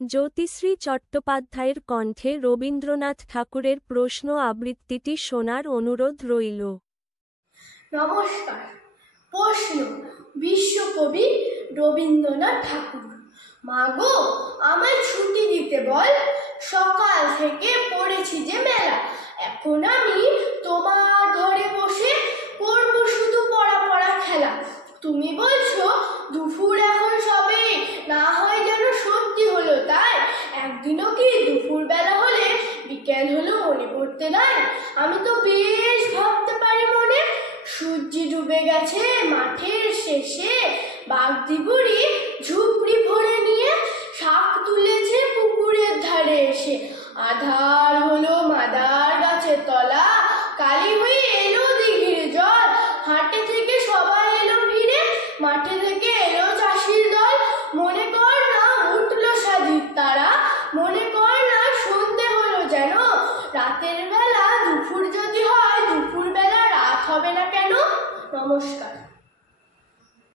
জ্যোতিশ্রী চট্টোপাধ্যায়ের কণ্ঠে রবীন্দ্রনাথ ঠাকুরের প্রশ্ন আবৃত্তিটি শোনার অনুরোধ রইল। নমস্কার। প্রশ্ন, বিশ্বকবি রবীন্দ্রনাথ ঠাকুর। মাগো, আমায় ছুটি দিতে বল, সকাল থেকে পড়েছি যে মেলা। এখন আমি তোমার ঘরে বসে করব শুধু পড়া পড়া খেলা। তুমি বলছো দুপুর এখন সবে, না হয় যেন সত্যি হলো তাই। একদিনও কি দুপুর বেলা হলে বিকেল হলো মনে পড়তে নাই? আমি তো বেশ ভাবতে পারি মনে, সূর্য ডুবে গেছে মাঠের শেষে, বাগদি বুড়ি ঝুপড়ি ভরে নিয়ে শাক তুলেছে পুকুরের ধারে এসে। আধার হলো মাদার গাছের তলা, কালি হয়ে এলো দিঘির জল। হাটে থেকে সবাই এলো ভিড়ে, মাঠে থেকে এলো চাষির দল। মনে কর না উঠলো সাজির তারা, মনে কর না সন্ধে হলো যেন। রাতের বেলা দুপুর যদি হয়, দুপুর বেলা রাত হবে না কেন? নমস্কার।